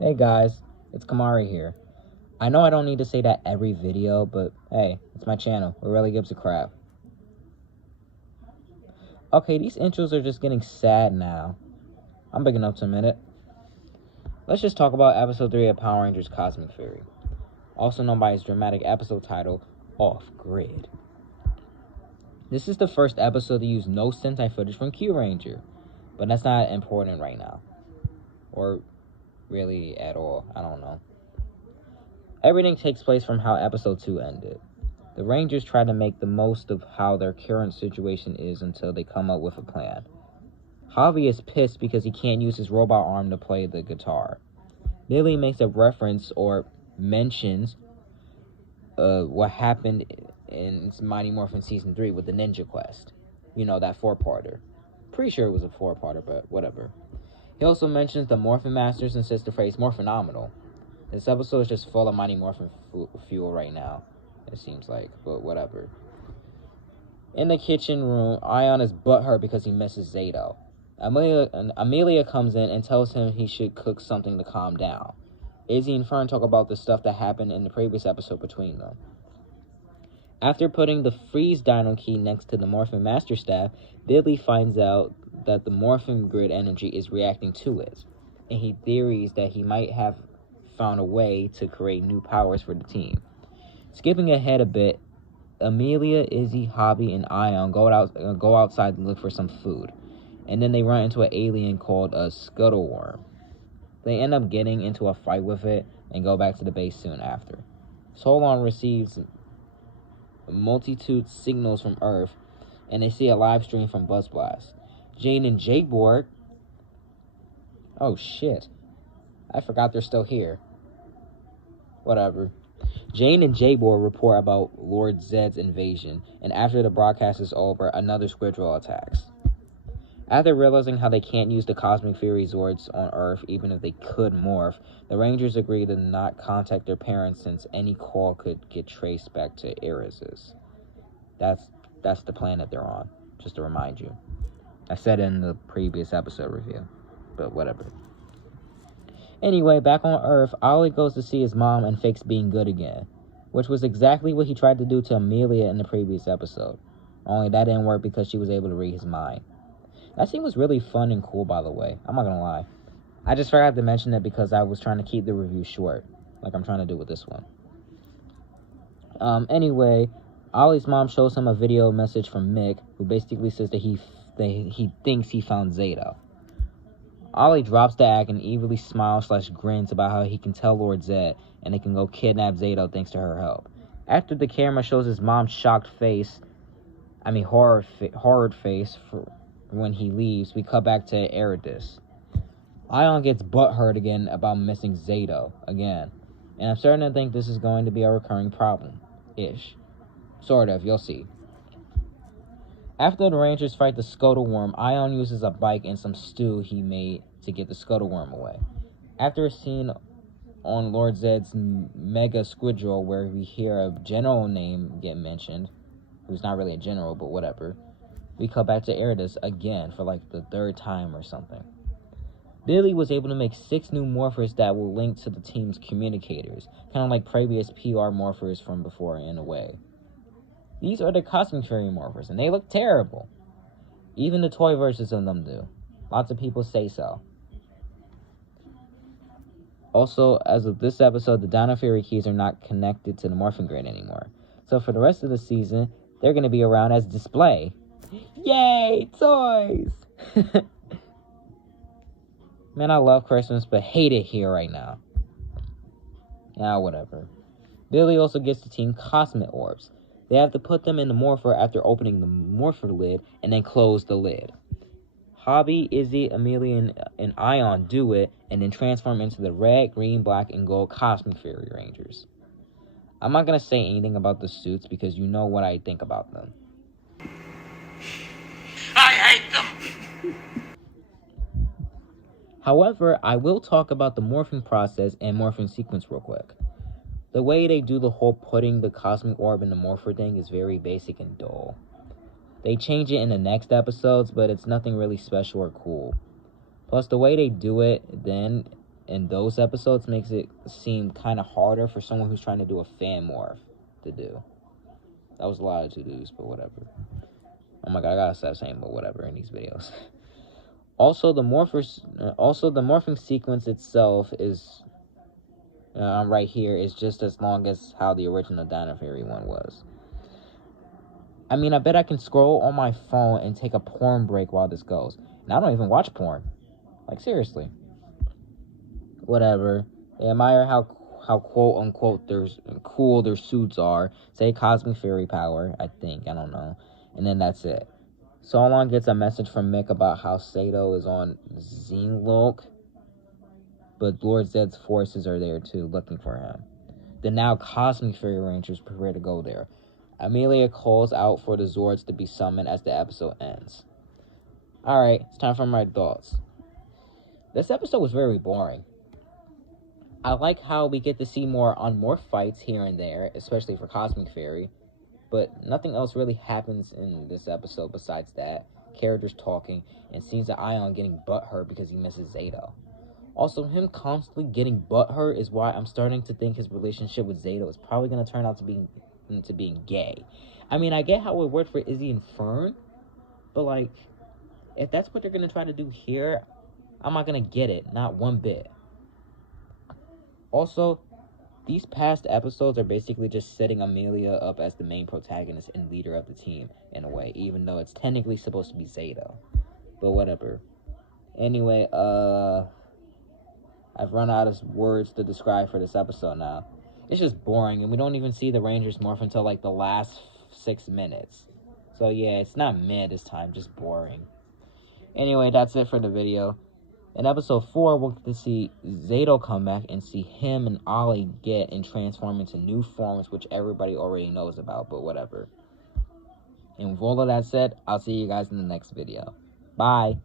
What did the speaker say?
Hey guys, it's Kamari here. I know I don't need to say that every video, but hey, it's my channel. Who really gives a crap? Okay, these intros are just getting sad now. I'm big enough to admit it. Let's just talk about episode 3 of Power Rangers Cosmic Fury, also known by its dramatic episode title, Off Grid. This is the first episode to use no Sentai footage from Kyuranger, but that's not important right now. Or really at all, I don't know. Everything takes place from how episode 2 ended. The Rangers try to make the most of how their current situation is until they come up with a plan. Javi is pissed because he can't use his robot arm to play the guitar. Billy makes a reference or mentions what happened in Mighty Morphin Season 3 with the Ninja Quest. You know, that 4-parter. Pretty sure it was a 4-parter, but whatever. He also mentions the Morphin Masters and says the phrase Morphinominal. This episode is just full of Mighty Morphin fuel right now, it seems like, but whatever. In the kitchen room, Ion is butthurt because he misses Zato. Amelia comes in and tells him he should cook something to calm down. Izzy and Fern talk about the stuff that happened in the previous episode between them. After putting the freeze dino key next to the Morphin Master Staff, Billy finds out that the Morphin Grid energy is reacting to it, and he theories that he might have found a way to create new powers for the team. Skipping ahead a bit, Amelia, Izzy, Javi, and Ion go outside to look for some food, and then they run into an alien called a Scuttleworm. They end up getting into a fight with it and go back to the base soon after. Solon receives multitude signals from Earth, and they see a live stream from Buzz Blast. Jane and Jake Borg. Oh shit. I forgot they're still here. Whatever. Jane and Jabor report about Lord Zed's invasion, and after the broadcast is over, another Squidrow attacks. After realizing how they can't use the Cosmic Fury Zords on Earth even if they could morph, the Rangers agree to not contact their parents since any call could get traced back to Eris's. That's the planet they're on, just to remind you. I said it in the previous episode review, but whatever. Anyway, back on Earth, Ollie goes to see his mom and fakes being good again, which was exactly what he tried to do to Amelia in the previous episode. Only that didn't work because she was able to read his mind. That scene was really fun and cool, by the way. I'm not gonna lie. I just forgot to mention it because I was trying to keep the review short, like I'm trying to do with this one. Anyway, Ollie's mom shows him a video message from Mick, who basically says that he thinks he found Zato. Ollie drops the act and evilly smiles/grins about how he can tell Lord Zed and they can go kidnap Zato thanks to her help. After the camera shows his mom's horrored face for when he leaves, we cut back to Eridus. Ion gets butthurt again about missing Zato again, and I'm starting to think this is going to be a recurring problem-ish. Sort of, you'll see. After the Rangers fight the Scuttleworm, Ion uses a bike and some stew he made to get the Scuttleworm away. After a scene on Lord Zed's Mega Squidrow where we hear a general name get mentioned, who's not really a general, but whatever, we cut back to Eridus again for like the 3rd time or something. Billy was able to make 6 new morphers that will link to the team's communicators, kind of like previous PR morphers from before in a way. These are the Cosmic Fury morphers, and they look terrible. Even the toy versions of them do. Lots of people say so. Also, as of this episode, the Dino Fury keys are not connected to the Morphin Grid anymore. So for the rest of the season, they're going to be around as display. Yay! Toys! Man, I love Christmas, but hate it here right now. Yeah, whatever. Billy also gets the team Cosmic Orbs. They have to put them in the morpher after opening the morpher lid and then close the lid. Javi, Izzy, Amelia, and Ion do it and then transform into the red, green, black, and gold Cosmic Fury Rangers. I'm not going to say anything about the suits because you know what I think about them. I hate them! However, I will talk about the morphing process and morphing sequence real quick. The way they do the whole putting the cosmic orb in the morpher thing is very basic and dull. They change it in the next episodes, but it's nothing really special or cool. Plus, the way they do it then in those episodes makes it seem kind of harder for someone who's trying to do a fan morph to do. That was a lot of to-dos, but whatever. Oh my god, I gotta stop saying but whatever in these videos. Also, the morphing sequence itself is right here is just as long as how the original Dino Fury one was. I mean, I bet I can scroll on my phone and take a porn break while this goes. And I don't even watch porn. Like, seriously. Whatever. They admire how quote unquote cool their suits are. Say Cosmic Fury power, I think. I don't know. And then that's it. Solon gets a message from Mick about how Sato is on Xenloc, but Lord Zed's forces are there too, looking for him. The now Cosmic Fury Rangers prepare to go there. Amelia calls out for the Zords to be summoned as the episode ends. Alright, it's time for my thoughts. This episode was very boring. I like how we get to see more unmorphed fights here and there, especially for Cosmic Fury, but nothing else really happens in this episode besides that. Characters talking, and scenes of Ion getting butthurt because he misses Zeta. Also, him constantly getting butthurt is why I'm starting to think his relationship with Zeta is probably going to turn out to being gay. I mean, I get how it worked for Izzy and Fern, but like, if that's what they're going to try to do here, I'm not going to get it, not one bit. Also, these past episodes are basically just setting Amelia up as the main protagonist and leader of the team, in a way, even though it's technically supposed to be Zeta. But whatever. Anyway, I've run out of words to describe for this episode now. It's just boring, and we don't even see the Rangers morph until, like, the last 6 minutes. So, yeah, it's not meh this time, just boring. Anyway, that's it for the video. In episode 4, we'll get to see Zato come back and see him and Ollie get and transform into new forms, which everybody already knows about, but whatever. And with all of that said, I'll see you guys in the next video. Bye!